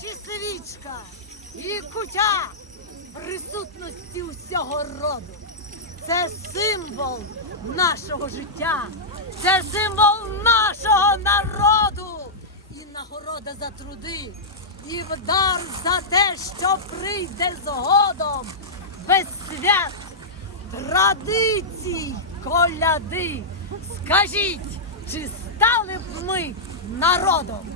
сестричка і кутя присутності усього роду. Це символ нашого життя, це символ нашого народу. І нагорода за труди, і вдар за те, що прийде згодом без свят, традицій, коляди. Скажіть, чи стали б ми народом?